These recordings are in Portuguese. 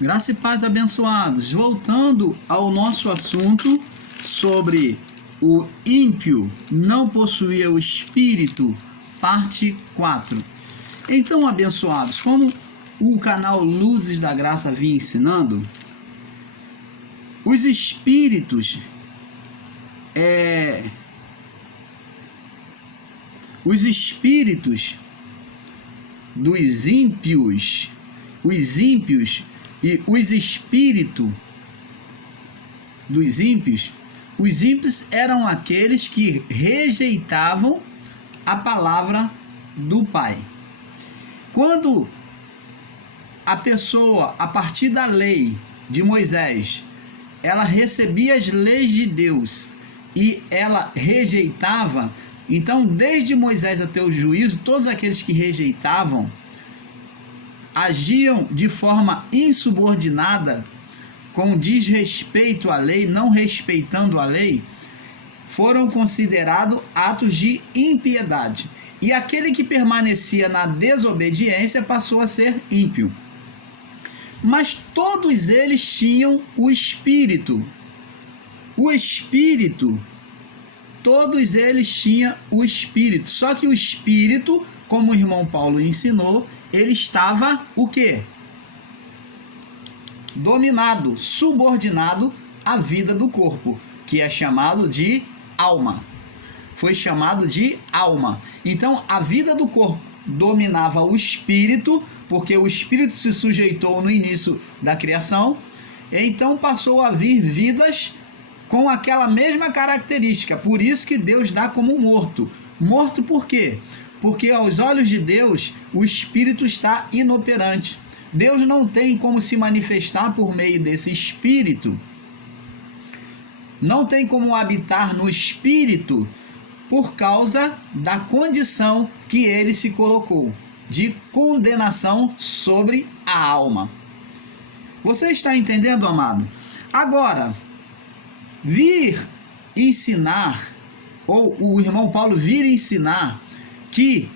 Graça e paz, abençoados. Voltando ao nosso assunto sobre o ímpio não possuía o espírito, parte 4. Então, abençoados, como o canal Luzes da Graça vinha ensinando, os espíritos dos ímpios, e os espíritos dos ímpios, os ímpios eram aqueles que rejeitavam a palavra do Pai. Quando a pessoa, a partir da lei de Moisés, ela recebia as leis de Deus e ela rejeitava, então desde Moisés até o juízo, todos aqueles que rejeitavam agiam de forma insubordinada, com desrespeito à lei, não respeitando a lei, foram considerados atos de impiedade. E aquele que permanecia na desobediência passou a ser ímpio. Mas todos eles tinham o Espírito. Todos eles tinham o Espírito. Só que o Espírito, como o irmão Paulo ensinou, ele estava o quê? Dominado, subordinado à vida do corpo, que é chamado de alma. Foi chamado de alma. Então, a vida do corpo dominava o espírito, porque o espírito se sujeitou no início da criação, então passou a vir vidas com aquela mesma característica. Por isso que Deus dá como morto. Morto por quê? Porque aos olhos de Deus, o espírito está inoperante. Deus não tem como se manifestar por meio desse espírito. Não tem como habitar no espírito por causa da condição que ele se colocou, de condenação sobre a alma. Você está entendendo, amado? Agora, vir ensinar, ou o irmão Paulo vir ensinar que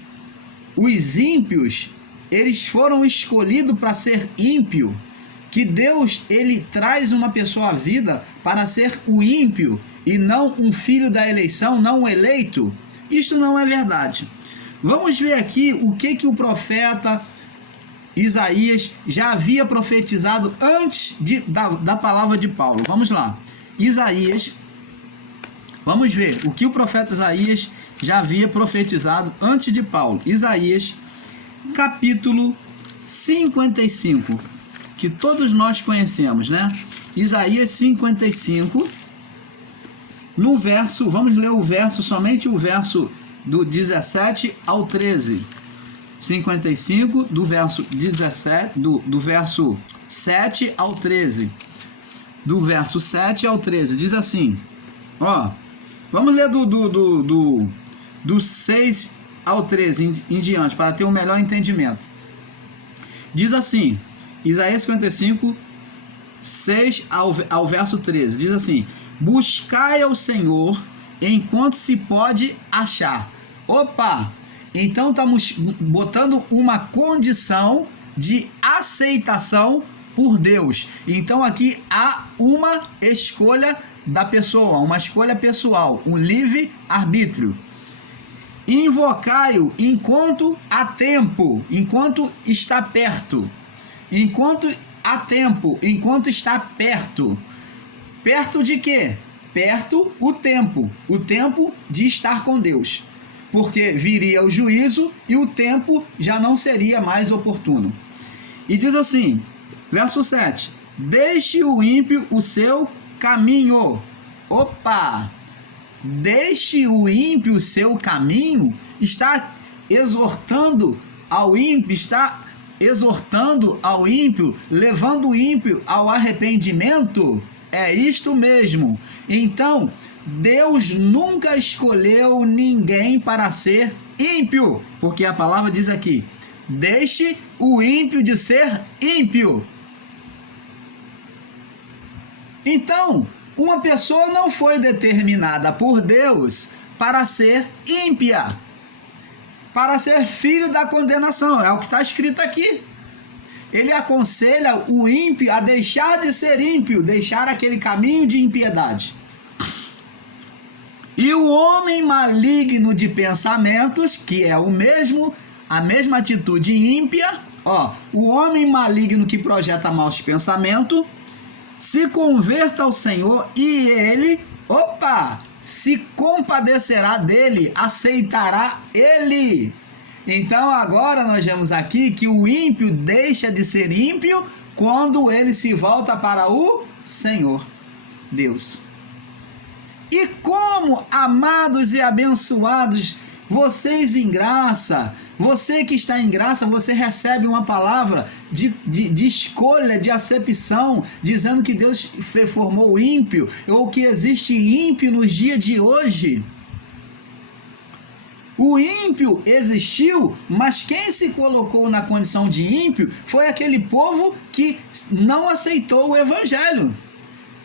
os ímpios, eles foram escolhidos para ser ímpio, que Deus, ele traz uma pessoa à vida para ser o ímpio e não um filho da eleição, não um eleito, isso não é verdade. Vamos ver aqui o que o profeta Isaías já havia profetizado antes da palavra de Paulo. Vamos lá. Isaías, vamos ver o que o profeta Isaías já havia profetizado antes de Paulo. Isaías, capítulo 55, que todos nós conhecemos, né? Isaías 55, no verso, vamos ler o verso, somente o verso do 17 ao 13. 55, do verso 17, do verso 7 ao 13. Do verso 7 ao 13, diz assim, ó, vamos ler do 6 ao 13 em diante, para ter um melhor entendimento. Diz assim, Isaías 55, 6 ao verso 13, diz assim, buscai ao Senhor enquanto se pode achar. Opa! Então estamos botando uma condição de aceitação por Deus. Então aqui há uma escolha da pessoa, uma escolha pessoal, um livre-arbítrio. Invocai-o enquanto há tempo, enquanto está perto. Enquanto há tempo, enquanto está perto. Perto de quê? Perto o tempo de estar com Deus. Porque viria o juízo e o tempo já não seria mais oportuno. E diz assim, verso 7, deixe o ímpio o seu caminho. Opa! Deixe o ímpio o seu caminho, está exortando ao ímpio, levando o ímpio ao arrependimento. É isto mesmo. Então, Deus nunca escolheu ninguém para ser ímpio, porque a palavra diz aqui, deixe o ímpio de ser ímpio. Então, uma pessoa não foi determinada por Deus para ser ímpia, para ser filho da condenação, é o que está escrito aqui. ele aconselha o ímpio a deixar de ser ímpio, deixar aquele caminho de impiedade. E o homem maligno de pensamentos, que é a mesma atitude ímpia, o homem maligno que projeta maus pensamentos, se converta ao Senhor e ele, se compadecerá dele, aceitará ele. Então agora nós vemos aqui que o ímpio deixa de ser ímpio quando ele se volta para o Senhor, Deus. E como, amados e abençoados, vocês em graça, você que está em graça, você recebe uma palavra de escolha, de acepção, dizendo que Deus formou o ímpio, ou que existe ímpio nos dias de hoje. O ímpio existiu, mas quem se colocou na condição de ímpio foi aquele povo que não aceitou o evangelho,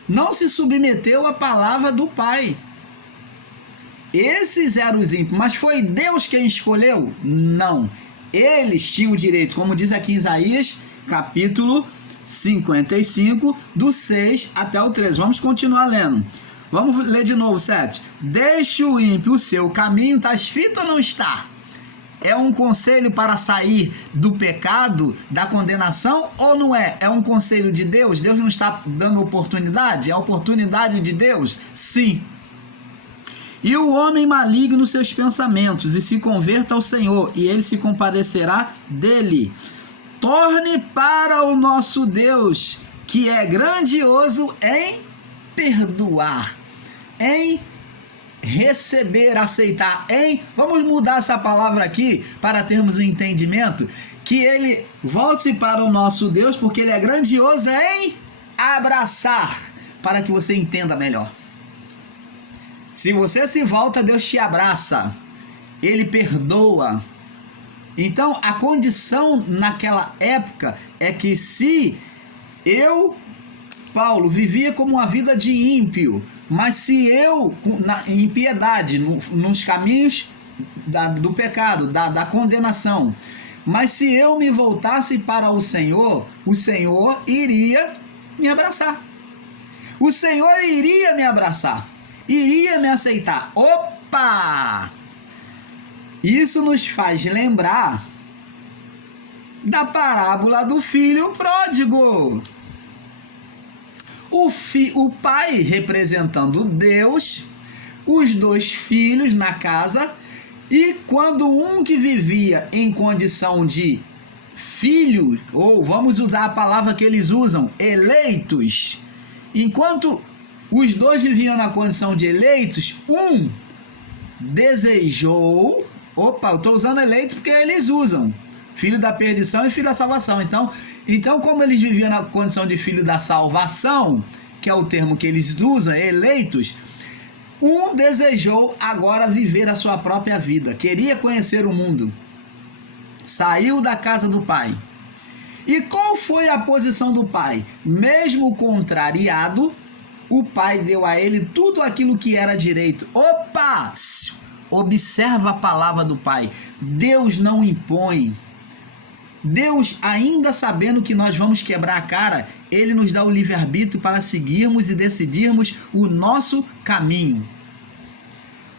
não se submeteu à palavra do Pai. Esses eram os ímpios, mas foi Deus quem escolheu? Não. Eles tinham o direito, como diz aqui em Isaías, capítulo 55, do 6 até o 13. Vamos continuar lendo. Vamos ler de novo, 7. Deixe o ímpio o seu caminho, está escrito ou não está? É um conselho para sair do pecado, da condenação, ou não é? É um conselho de Deus? Deus não está dando oportunidade? É a oportunidade de Deus? Sim. E o homem maligno seus pensamentos, e se converta ao Senhor, e ele se compadecerá dele. Torne para o nosso Deus, que é grandioso em perdoar, em receber, aceitar, vamos mudar essa palavra aqui para termos um entendimento, que ele volte para o nosso Deus, porque ele é grandioso em abraçar, para que você entenda melhor. Se você se volta, Deus te abraça, ele perdoa. Então a condição naquela época é que se eu, Paulo, vivia como uma vida de ímpio, mas se eu, na impiedade, nos caminhos do pecado, da condenação, mas se eu me voltasse para o Senhor iria me abraçar. O Senhor iria me abraçar, iria me aceitar. Isso nos faz lembrar da parábola do filho pródigo. O pai representando Deus, os dois filhos na casa, e quando um que vivia em condição de filho, ou vamos usar a palavra que eles usam, eleitos, enquanto os dois viviam na condição de eleitos, um desejou, eu estou usando eleitos porque eles usam, filho da perdição e filho da salvação, então, como eles viviam na condição de filho da salvação, que é o termo que eles usam, eleitos, um desejou agora viver a sua própria vida, queria conhecer o mundo, saiu da casa do pai. E qual foi a posição do pai? Mesmo contrariado, o pai deu a ele tudo aquilo que era direito. Observa a palavra do pai. Deus não impõe. Deus, ainda sabendo que nós vamos quebrar a cara, ele nos dá o livre-arbítrio para seguirmos e decidirmos o nosso caminho.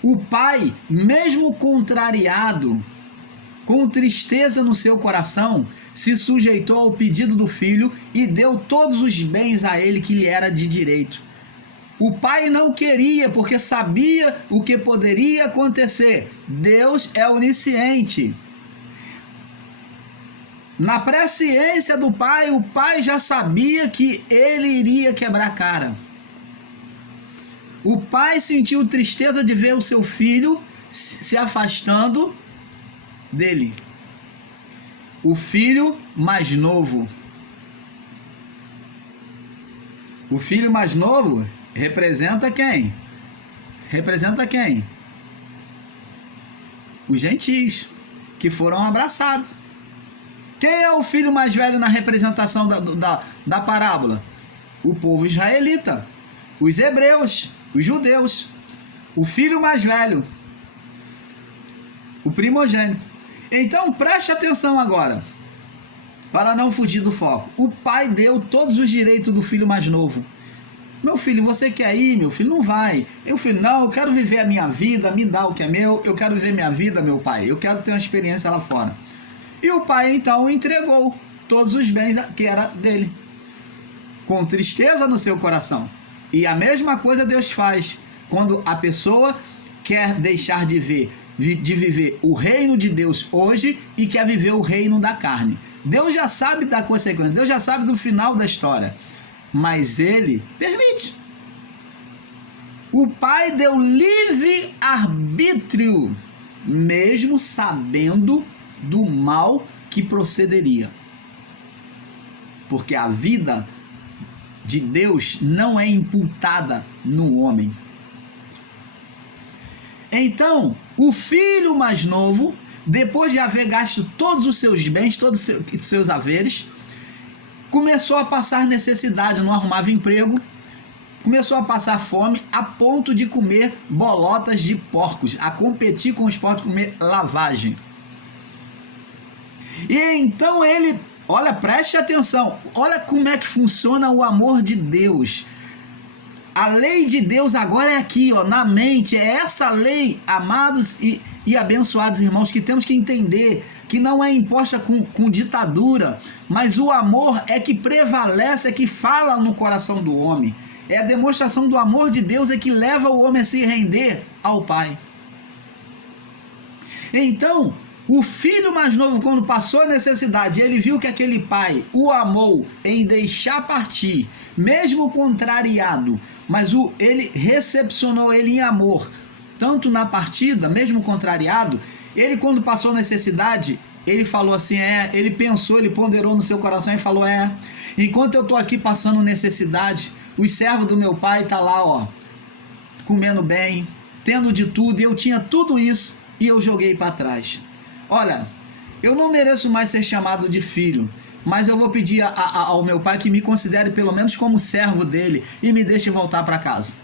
O pai, mesmo contrariado, com tristeza no seu coração, se sujeitou ao pedido do filho e deu todos os bens a ele que lhe era de direito. O pai não queria, porque sabia o que poderia acontecer. Deus é onisciente. Na presciência do pai, o pai já sabia que ele iria quebrar a cara. O pai sentiu tristeza de ver o seu filho se afastando dele. O filho mais novo. O filho mais novo representa quem? Representa quem? Os gentios que foram abraçados. Quem é o filho mais velho na representação da parábola? O povo israelita, os hebreus, os judeus. O filho mais velho, o primogênito. Então preste atenção agora. para não fugir do foco. O pai deu todos os direitos do filho mais novo. Meu filho, você quer ir? Meu filho, não vai. Eu filho, não, eu quero viver a minha vida, me dá o que é meu, eu quero viver minha vida, meu pai, eu quero ter uma experiência lá fora. E o pai então entregou todos os bens que era dele, com tristeza no seu coração. E a mesma coisa Deus faz quando a pessoa quer deixar de viver o reino de Deus hoje e quer viver o reino da carne. Deus já sabe da consequência, Deus já sabe do final da história, mas ele permite. O pai deu livre arbítrio, mesmo sabendo do mal que procederia, porque a vida de Deus não é imputada no homem. Então, o filho mais novo, depois de haver gasto todos os seus bens, todos os seus haveres, começou a passar necessidade, não arrumava emprego, começou a passar fome a ponto de comer bolotas de porcos, a competir com os porcos, comer lavagem. E então ele, olha, preste atenção, olha como é que funciona o amor de Deus. A lei de Deus agora é aqui, ó, na mente. É essa lei, amados e abençoados irmãos, que temos que entender, que não é imposta com ditadura, mas o amor é que prevalece, é que fala no coração do homem. É a demonstração do amor de Deus é que leva o homem a se render ao Pai. Então, o filho mais novo, quando passou a necessidade, ele viu que aquele pai o amou em deixar partir, mesmo contrariado, mas ele recepcionou ele em amor, tanto na partida, mesmo contrariado. Ele, quando passou a necessidade, ele falou assim, ele pensou, ele ponderou no seu coração e falou, enquanto eu estou aqui passando necessidade, os servos do meu pai estão lá, ó, comendo bem, tendo de tudo, e eu tinha tudo isso, e eu joguei para trás. Olha, eu não mereço mais ser chamado de filho, mas eu vou pedir ao meu pai que me considere pelo menos como servo dele e me deixe voltar para casa.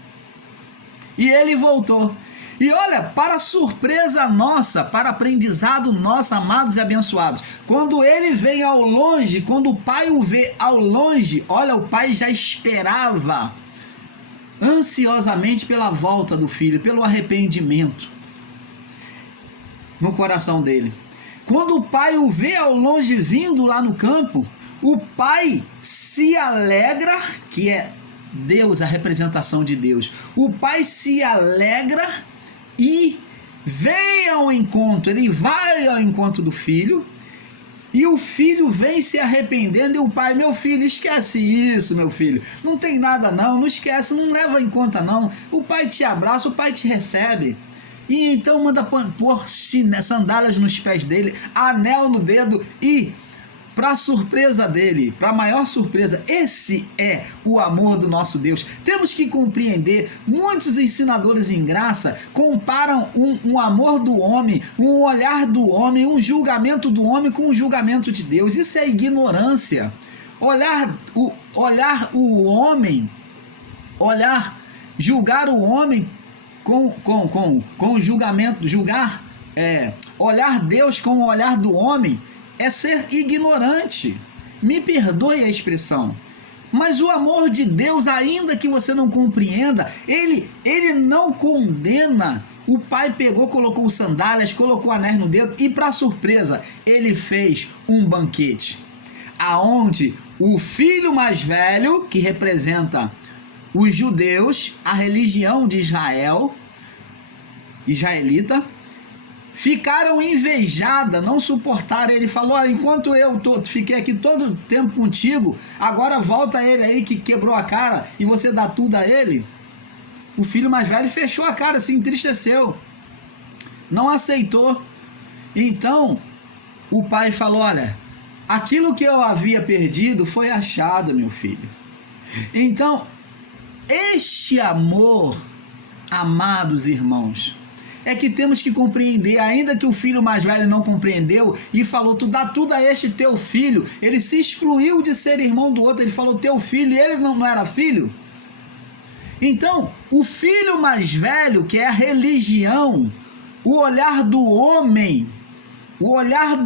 E ele voltou. E olha, para surpresa nossa, para aprendizado nosso, amados e abençoados, quando ele vem ao longe, quando o pai o vê ao longe, olha, o pai já esperava ansiosamente pela volta do filho, pelo arrependimento no coração dele. Quando o pai o vê ao longe vindo lá no campo, o pai se alegra, que é Deus, a representação de Deus. O pai se alegra e vem ao encontro, ele vai ao encontro do filho, e o filho vem se arrependendo, e o pai, meu filho, esquece isso, meu filho, não tem nada não esquece, não leva em conta não, o pai te abraça, o pai te recebe. E então manda pôr sandálias nos pés dele, anel no dedo, e para surpresa dele, para maior surpresa, esse é o amor do nosso Deus. Temos que compreender, muitos ensinadores em graça comparam um amor do homem, um olhar do homem, um julgamento do homem com o julgamento de Deus. Isso é ignorância. Julgar o homem com o julgamento, olhar Deus com o olhar do homem é ser ignorante. Me perdoe a expressão, mas o amor de Deus, ainda que você não compreenda, ele não condena. O pai pegou, colocou sandálias, colocou anéis no dedo e, para surpresa, ele fez um banquete, aonde o filho mais velho, que representa os judeus, a religião de Israel, israelita, ficaram invejadas, não suportaram. Ele falou, enquanto eu fiquei aqui todo o tempo contigo, agora volta ele aí que quebrou a cara e você dá tudo a ele. O filho mais velho fechou a cara, se entristeceu, não aceitou. Então o pai falou, olha, aquilo que eu havia perdido foi achado, meu filho. Então este amor, amados irmãos, é que temos que compreender, ainda que o filho mais velho não compreendeu e falou, tu dá tudo a este teu filho, ele se excluiu de ser irmão do outro, ele falou teu filho, e ele não era filho. Então, o filho mais velho, que é a religião, o olhar do homem, o olhar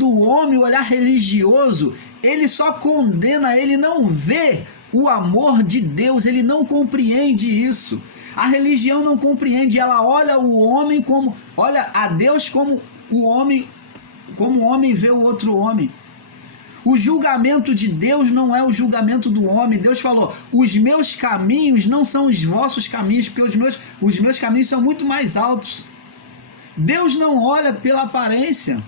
religioso, ele só condena, ele não vê o amor de Deus, ele não compreende isso. A religião não compreende, ela olha o homem como, olha a Deus como o homem vê o outro homem. O julgamento de Deus não é o julgamento do homem. Deus falou, os meus caminhos não são os vossos caminhos, porque os meus caminhos são muito mais altos. Deus não olha pela aparência.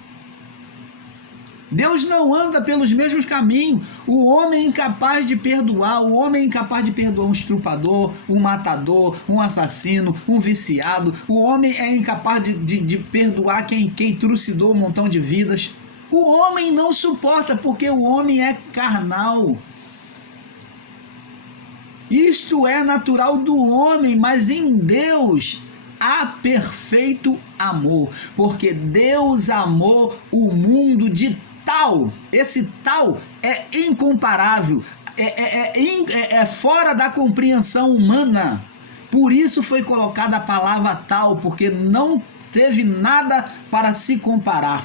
Deus não anda pelos mesmos caminhos. O homem é incapaz de perdoar. O homem é incapaz de perdoar um estrupador, um matador, um assassino, um viciado. O homem é incapaz de perdoar quem trucidou um montão de vidas. O homem não suporta, porque o homem é carnal. Isto é natural do homem, mas em Deus há perfeito amor, porque Deus amou o mundo de tal, esse tal é incomparável, é fora da compreensão humana. Por isso foi colocada a palavra tal, porque não teve nada para se comparar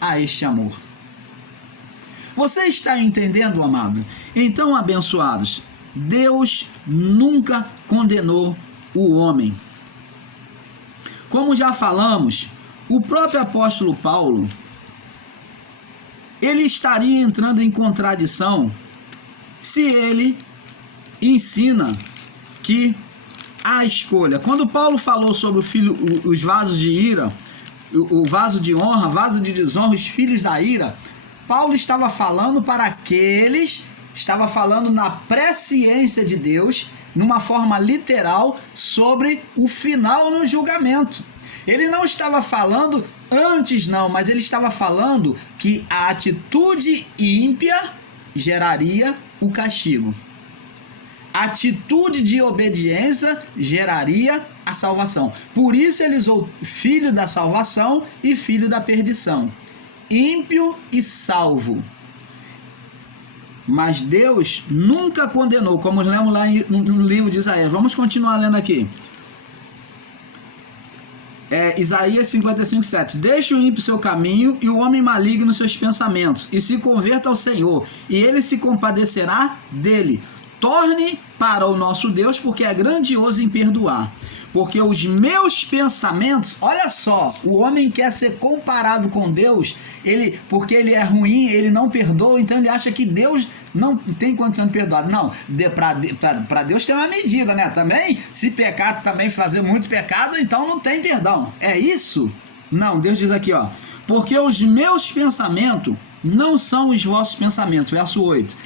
a este amor. Você está entendendo, amado? Então, abençoados, Deus nunca condenou o homem. Como já falamos, o próprio apóstolo Paulo, ele estaria entrando em contradição se ele ensina que a escolha. Quando Paulo falou sobre os vasos de ira, o vaso de honra, vaso de desonra, os filhos da ira, Paulo estava falando para aqueles, estava falando na presciência de Deus, numa forma literal, sobre o final no julgamento. Ele não estava falando antes, não, mas ele estava falando que a atitude ímpia geraria o castigo. A atitude de obediência geraria a salvação. Por isso ele usou filho da salvação e filho da perdição. Ímpio e salvo. Mas Deus nunca condenou, como lemos lá no livro de Isaías. Vamos continuar lendo aqui. Isaías 55:7. Deixe o ímpio seu caminho e o homem maligno seus pensamentos, e se converta ao Senhor, e ele se compadecerá dele. Torne para o nosso Deus, porque é grandioso em perdoar. Porque os meus pensamentos, olha só, o homem quer ser comparado com Deus, porque ele é ruim, ele não perdoa, então ele acha que Deus não tem condição de perdoar. Não, para Deus tem uma medida, né? Também, se pecar, também fazer muito pecado, então não tem perdão. É isso? Não, Deus diz aqui, ó. Porque os meus pensamentos não são os vossos pensamentos, verso 8.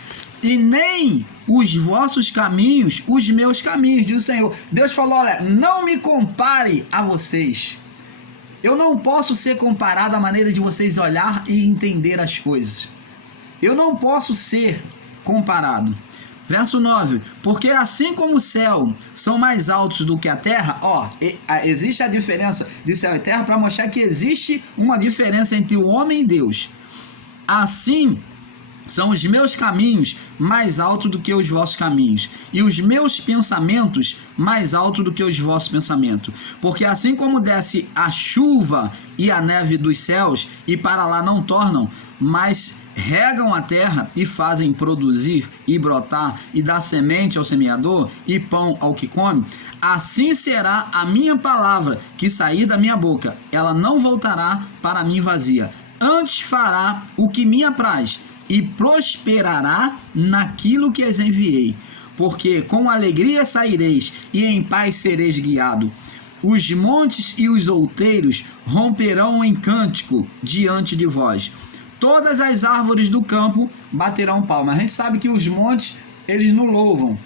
E nem os vossos caminhos, os meus caminhos, diz o Senhor. Deus falou, olha, não me compare a vocês. Eu não posso ser comparado à maneira de vocês olhar e entender as coisas. Eu não posso ser comparado. Verso 9. Porque assim como o céu são mais altos do que a terra, existe a diferença de céu e terra para mostrar que existe uma diferença entre o homem e Deus. Assim são os meus caminhos mais altos do que os vossos caminhos, e os meus pensamentos mais altos do que os vossos pensamentos. Porque assim como desce a chuva e a neve dos céus, e para lá não tornam, mas regam a terra e fazem produzir e brotar, e dar semente ao semeador e pão ao que come, assim será a minha palavra que sair da minha boca. Ela não voltará para mim vazia, antes fará o que me apraz, e prosperará naquilo que as enviei. Porque com alegria saireis, e em paz sereis guiado. Os montes e os outeiros romperão em cântico diante de vós. Todas as árvores do campo baterão palmas. A gente sabe que os montes, eles não louvam.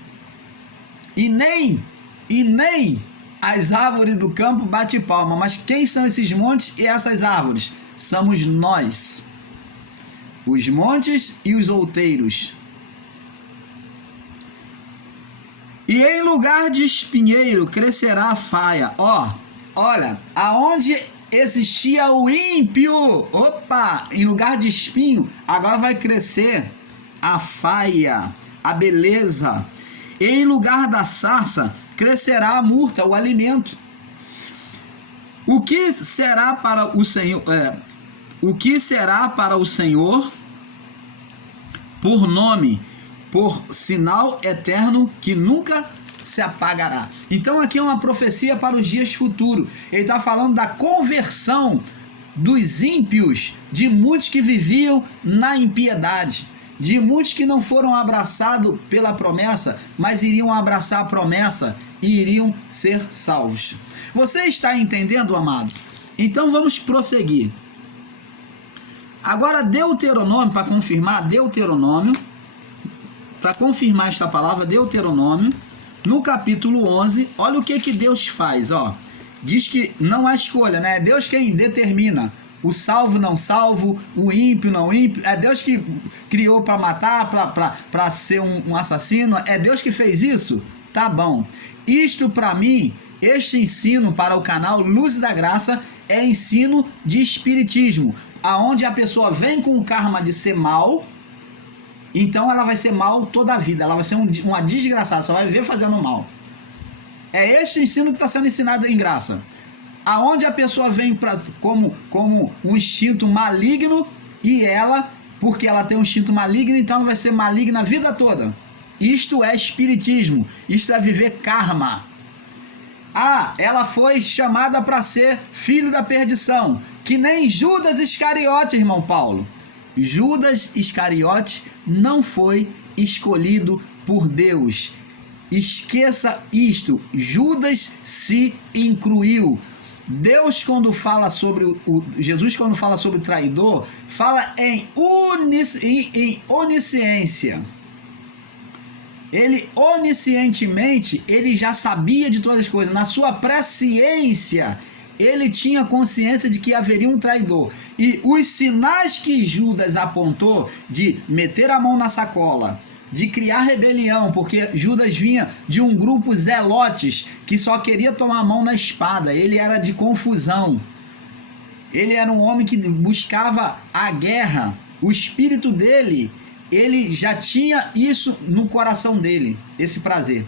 E nem as árvores do campo batem palma. Mas quem são esses montes e essas árvores? Somos nós. Os montes e os outeiros. E em lugar de espinheiro crescerá a faia. Olha, aonde existia o ímpio, em lugar de espinho, agora vai crescer a faia, a beleza. E em lugar da sarça crescerá a murta, o alimento. O que será para o Senhor? O que será para o Senhor por nome, por sinal eterno que nunca se apagará. Então aqui é uma profecia para os dias futuros. Ele está falando da conversão dos ímpios, de muitos que viviam na impiedade, de muitos que não foram abraçados pela promessa, mas iriam abraçar a promessa e iriam ser salvos. Você está entendendo, amado? Então vamos prosseguir. Agora Deuteronômio, para confirmar, para confirmar esta palavra, Deuteronômio, no capítulo 11, olha o que Deus faz, ó. Diz que não há escolha, né? É Deus quem determina o salvo, não salvo, o ímpio, não ímpio. É Deus que criou para matar, para ser um assassino. É Deus que fez isso? Tá bom. Isto para mim, este ensino para o canal Luz da Graça é ensino de espiritismo, aonde a pessoa vem com o karma de ser mal, então ela vai ser mal toda a vida, ela vai ser uma desgraçada, só vai viver fazendo mal. É este ensino que está sendo ensinado em graça, aonde a pessoa vem como um instinto maligno, e ela, porque ela tem um instinto maligno, então ela vai ser maligna a vida toda. Isto é espiritismo, isto é viver karma. Ah, ela foi chamada para ser filho da perdição, que nem Judas Iscariote, irmão Paulo. Judas Iscariote não foi escolhido por Deus. Esqueça isto. Judas se incluiu. Deus, quando fala sobre Jesus, quando fala sobre o traidor, fala em onisciência. Ele oniscientemente, ele já sabia de todas as coisas. Na sua presciência, ele tinha consciência de que haveria um traidor. E os sinais que Judas apontou de meter a mão na sacola, de criar rebelião, porque Judas vinha de um grupo zelotes que só queria tomar a mão na espada. Ele era de confusão. Ele era um homem que buscava a guerra. O espírito dele, ele já tinha isso no coração dele, esse prazer.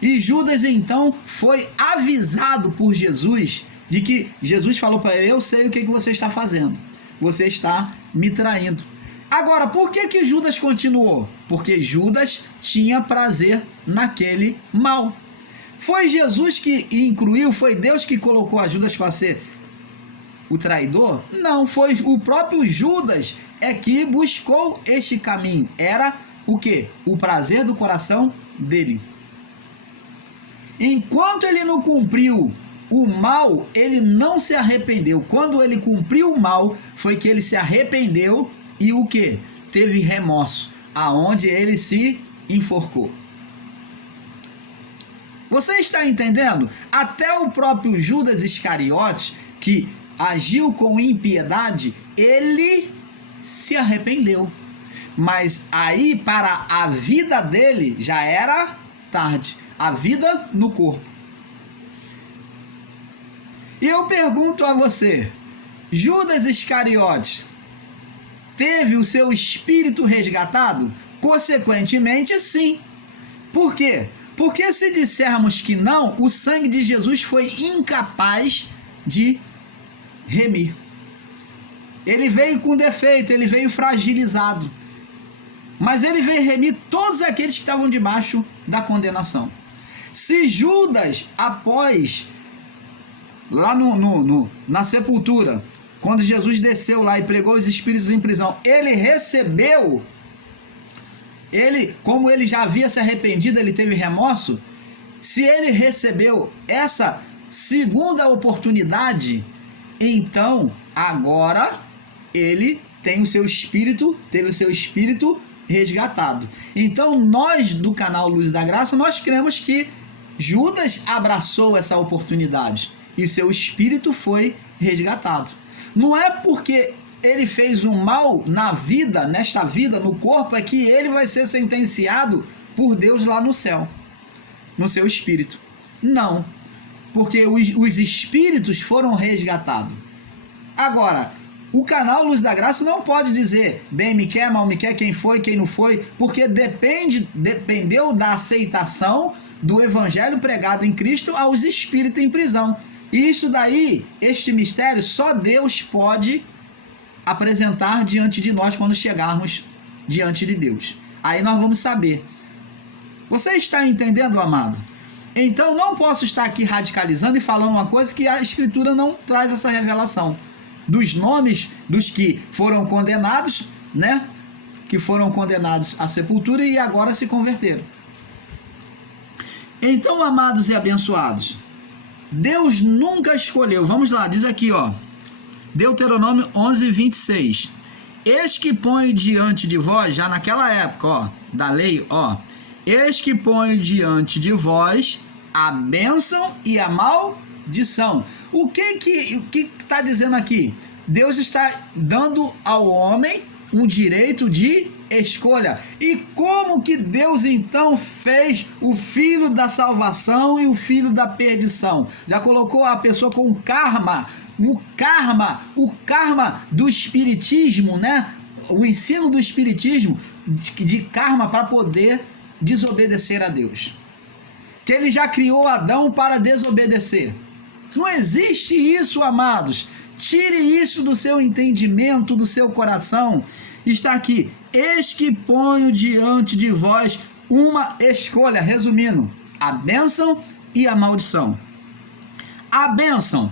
E Judas então foi avisado por Jesus de que Jesus falou para ele: eu sei o que você está fazendo, você está me traindo. Agora, por que Judas continuou? Porque Judas tinha prazer naquele mal. Foi Jesus que incluiu, foi Deus que colocou a Judas para ser o traidor? Não, foi o próprio Judas é que buscou este caminho. Era o quê? O prazer do coração dele. Enquanto ele não cumpriu o mal, ele não se arrependeu. Quando ele cumpriu o mal, foi que ele se arrependeu e o quê? Teve remorso, aonde ele se enforcou. Você está entendendo? Até o próprio Judas Iscariote, que agiu com impiedade, ele se arrependeu. Mas aí, para a vida dele, já era tarde. A vida no corpo. E eu pergunto a você, Judas Iscariote teve o seu espírito resgatado? Consequentemente, sim. Por quê? Porque se dissermos que não, o sangue de Jesus foi incapaz de remir. Ele veio com defeito, ele veio fragilizado. Mas ele veio remir todos aqueles que estavam debaixo da condenação. Se Judas, após, lá na sepultura, quando Jesus desceu lá e pregou os espíritos em prisão, ele recebeu, como ele já havia se arrependido, ele teve remorso. Se ele recebeu essa segunda oportunidade, então agora ele tem o seu espírito, teve o seu espírito resgatado. Então nós do canal Luz da Graça, nós cremos que Judas abraçou essa oportunidade e seu espírito foi resgatado. Não é porque ele fez um mal na vida, nesta vida, no corpo, é que ele vai ser sentenciado por Deus lá no céu, no seu espírito. Não, porque os espíritos foram resgatados. Agora, o canal Luz da Graça não pode dizer bem me quer, mal me quer, quem foi, quem não foi, porque dependeu da aceitação do evangelho pregado em Cristo aos espíritos em prisão. E isso daí, este mistério, só Deus pode apresentar diante de nós quando chegarmos diante de Deus. Aí nós vamos saber. Você está entendendo, amado? Então não posso estar aqui radicalizando e falando uma coisa que a Escritura não traz essa revelação. Dos nomes dos que foram condenados, né? Que foram condenados à sepultura e agora se converteram. Então, amados e abençoados, Deus nunca escolheu. Vamos lá, diz aqui, ó. Deuteronômio 11, 26. Eis que ponho diante de vós, já naquela época, ó, da lei, ó. Eis que ponho diante de vós a bênção e a maldição. O que está dizendo aqui? Deus está dando ao homem um direito de escolha. E como que Deus então fez o filho da salvação e o filho da perdição? Já colocou a pessoa com karma, o karma do espiritismo, né? O ensino do espiritismo de karma para poder desobedecer a Deus. Que ele já criou Adão para desobedecer. Não existe isso, amados. Tire isso do seu entendimento, do seu coração. Está aqui. Eis que ponho diante de vós uma escolha. Resumindo, a bênção e a maldição. A bênção,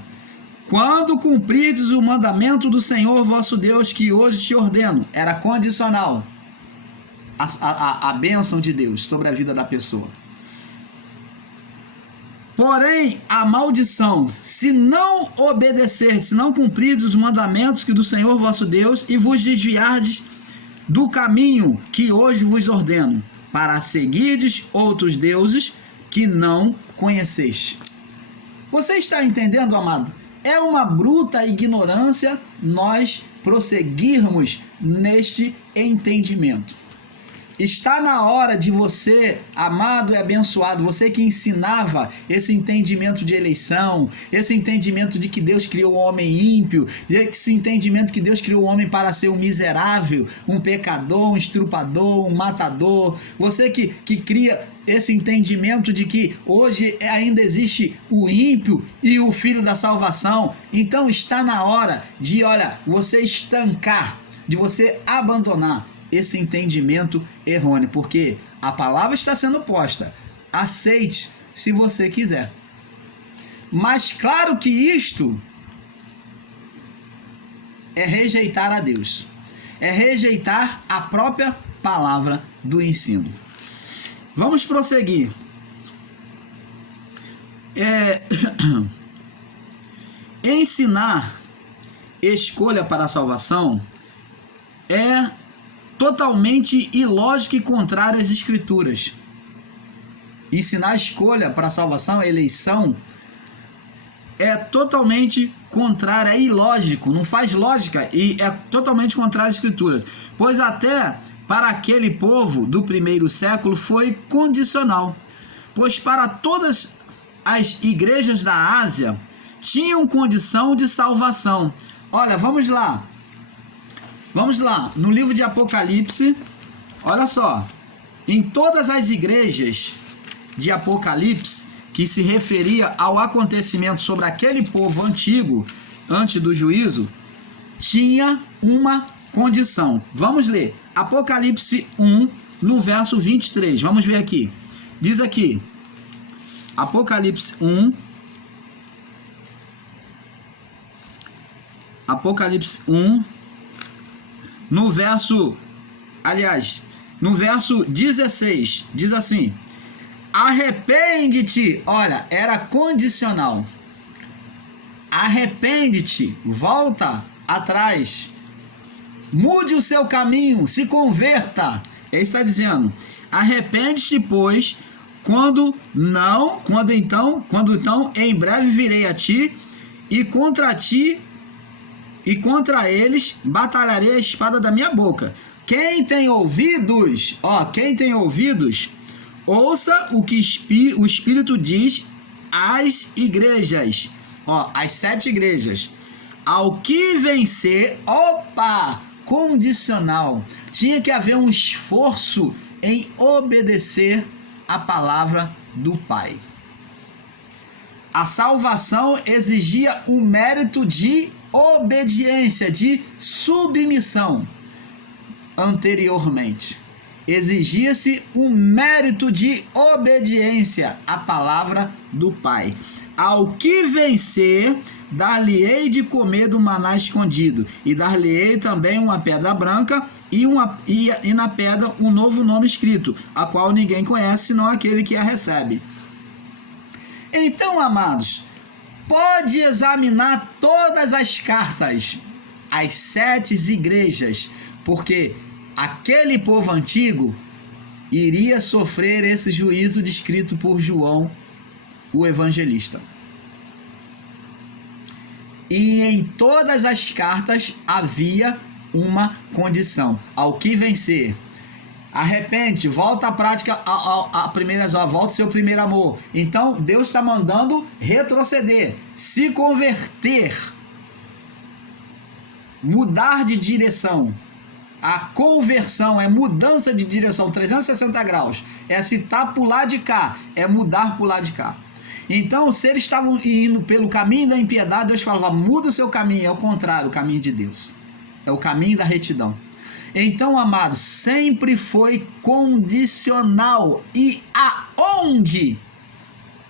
quando cumprirdes o mandamento do Senhor vosso Deus, que hoje te ordeno, era condicional. A bênção de Deus sobre a vida da pessoa. Porém, a maldição, se não obedecerdes, se não cumprirdes os mandamentos que do Senhor vosso Deus, e vos desviardes do caminho que hoje vos ordeno, para seguirdes outros deuses que não conheceis. Você está entendendo, amado? É uma bruta ignorância nós prosseguirmos neste entendimento. Está na hora de você, amado e abençoado, você que ensinava esse entendimento de eleição, esse entendimento de que Deus criou o homem ímpio, esse entendimento que Deus criou o homem para ser um miserável, um pecador, um estrupador, um matador, você que cria esse entendimento de que hoje ainda existe o ímpio e o filho da salvação. Então está na hora de, você estancar, de você abandonar esse entendimento errôneo, porque a palavra está sendo posta. Aceite se você quiser. Mas claro que isto é rejeitar a Deus. É rejeitar a própria palavra do ensino. Vamos prosseguir. Ensinar escolha para a salvação é totalmente ilógico e contrário às Escrituras. Ensinar a escolha para a salvação, a eleição, é totalmente contrário, é ilógico, não faz lógica e é totalmente contrário às Escrituras. Pois até para aquele povo do primeiro século foi condicional. Pois para todas as igrejas da Ásia tinham condição de salvação. Olha, vamos lá. Vamos lá, no livro de Apocalipse, olha só, em todas as igrejas de Apocalipse, que se referia ao acontecimento sobre aquele povo antigo, antes do juízo, tinha uma condição. Vamos ler, Apocalipse 1, no verso 23, vamos ver aqui. Diz aqui, Apocalipse 1, no verso 16, diz assim: arrepende-te. Olha, era condicional. Arrepende-te, volta atrás, mude o seu caminho, se converta. Ele está dizendo: arrepende-te, pois, quando então em breve virei a ti, e contra eles batalharei a espada da minha boca. Quem tem ouvidos, ouça o que o Espírito diz às igrejas, às 7 igrejas. Ao que vencer, condicional. Tinha que haver um esforço em obedecer a palavra do Pai. A salvação exigia o mérito de obediência, de submissão. anteriormente. Exigia-se um mérito de obediência à palavra do Pai. Ao que vencer, dar-lhe-ei de comer do maná escondido, e dar-lhe-ei também uma pedra branca e na pedra um novo nome escrito, a qual ninguém conhece, senão aquele que a recebe. Então, amados, pode examinar todas as cartas, as 7 igrejas, porque aquele povo antigo iria sofrer esse juízo descrito por João, o evangelista. E em todas as cartas havia uma condição: ao que vencer, arrepende, volta à prática, a primeira, volta ao seu primeiro amor. Então Deus está mandando retroceder, se converter, mudar de direção. A conversão é mudança de direção 360 graus, é se tá pro lado de cá, é mudar pro lado de cá. Então, se eles estavam indo pelo caminho da impiedade, Deus falava: muda o seu caminho. É o contrário, o caminho de Deus, é o caminho da retidão. Então, amados, sempre foi condicional. E aonde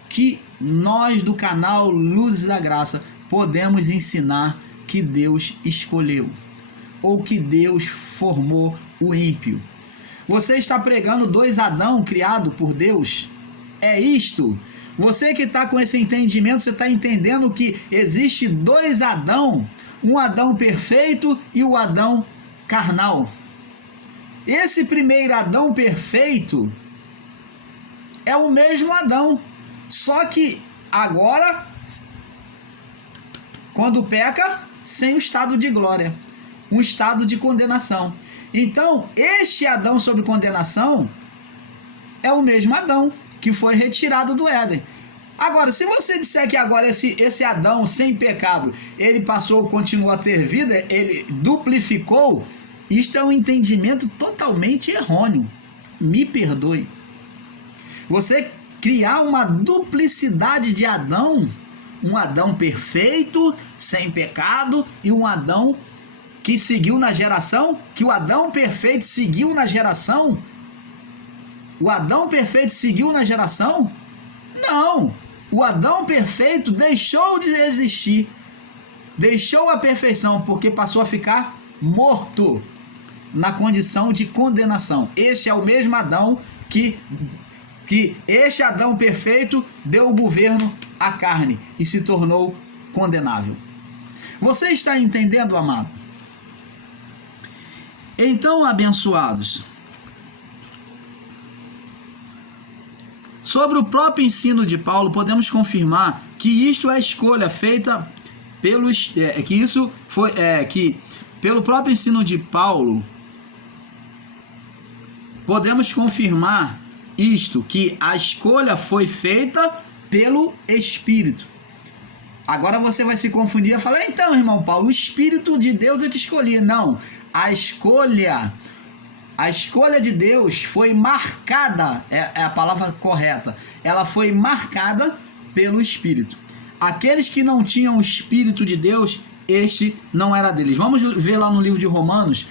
que nós do canal Luzes da Graça podemos ensinar que Deus escolheu, ou que Deus formou o ímpio? Você está pregando 2 Adão criado por Deus? É isto? Você que está com esse entendimento, você está entendendo que existe 2 Adão, um Adão perfeito e o Adão carnal. Esse primeiro Adão perfeito é o mesmo Adão, só que agora, quando peca, sem o estado de glória, um estado de condenação. Então, este Adão sob condenação é o mesmo Adão que foi retirado do Éden. Agora, se você disser que agora esse Adão sem pecado, ele continuou a ter vida, ele duplificou, isto é um entendimento totalmente errôneo. Me perdoe. Você criar uma duplicidade de Adão, um Adão perfeito, sem pecado, e um Adão que seguiu na geração, que o Adão perfeito seguiu na geração. O Adão perfeito seguiu na geração? Não! O Adão perfeito deixou de existir, deixou a perfeição, porque passou a ficar morto na condição de condenação. Este é o mesmo Adão que este Adão perfeito deu o governo à carne e se tornou condenável. Você está entendendo, amado? Então, abençoados, sobre o próprio ensino de Paulo, podemos confirmar que isto é a escolha feita pelo próprio ensino de Paulo. Podemos confirmar isto, que a escolha foi feita pelo Espírito. Agora você vai se confundir e falar: então, irmão Paulo, o Espírito de Deus é que escolhia. Não, a escolha de Deus foi marcada, é a palavra correta, ela foi marcada pelo Espírito. Aqueles que não tinham o Espírito de Deus, este não era deles. Vamos ver lá no livro de Romanos,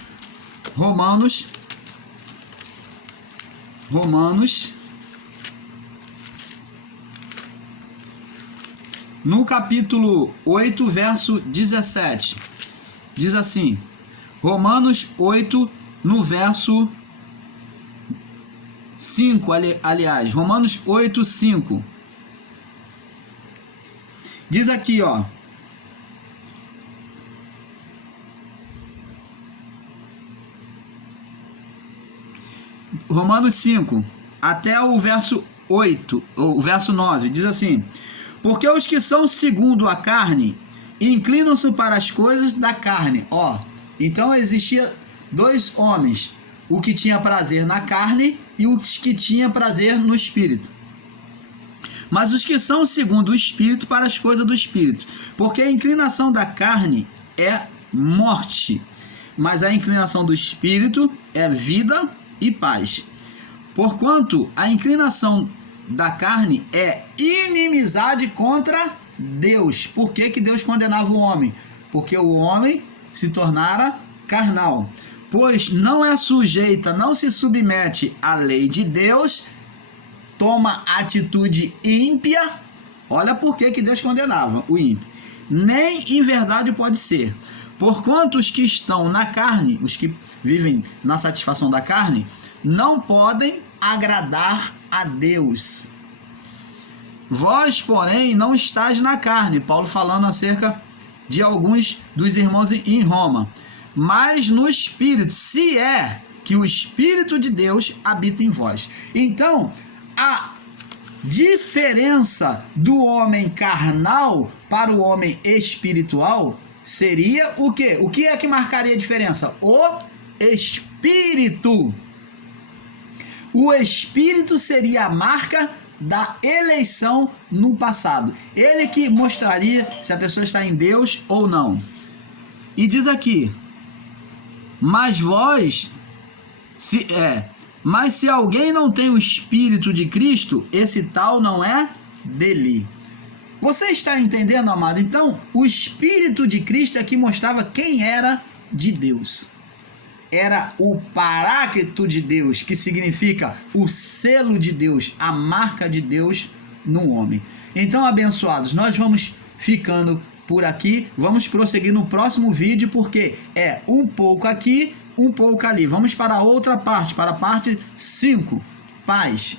no capítulo 8, verso 17, diz assim, Romanos 8, no verso 5, aliás, Romanos 8, 5. Diz aqui, ó. Romanos 5, até o verso 8, o verso 9, diz assim: porque os que são segundo a carne inclinam-se para as coisas da carne. Ó, então existia 2 homens, o que tinha prazer na carne e os que tinha prazer no espírito. Mas os que são segundo o espírito, para as coisas do espírito. Porque a inclinação da carne é morte, mas a inclinação do espírito é vida e paz. Porquanto a inclinação da carne é inimizade contra Deus. Por que Deus condenava o homem? Porque o homem se tornara carnal. pois não é sujeita, não se submete à lei de Deus, toma atitude ímpia. Olha por que Deus condenava o ímpio. Nem em verdade pode ser. Porquanto os que estão na carne, os que vivem na satisfação da carne, não podem agradar a Deus. Vós, porém, não estáis na carne. Paulo falando acerca de alguns dos irmãos em Roma. Mas no Espírito, se é que o Espírito de Deus habita em vós. Então, a diferença do homem carnal para o homem espiritual seria o quê? O que é que marcaria a diferença? O Espírito. O Espírito seria a marca da eleição no passado. Ele que mostraria se a pessoa está em Deus ou não. E diz aqui: mas se alguém não tem o Espírito de Cristo, esse tal não é dele. Você está entendendo, amado? Então, o Espírito de Cristo é que mostrava quem era de Deus. Era o Paráclito de Deus, que significa o selo de Deus, a marca de Deus no homem. Então, abençoados, nós vamos ficando por aqui, vamos prosseguir no próximo vídeo, porque é um pouco aqui, um pouco ali. Vamos para a outra parte, para a parte 5. Paz.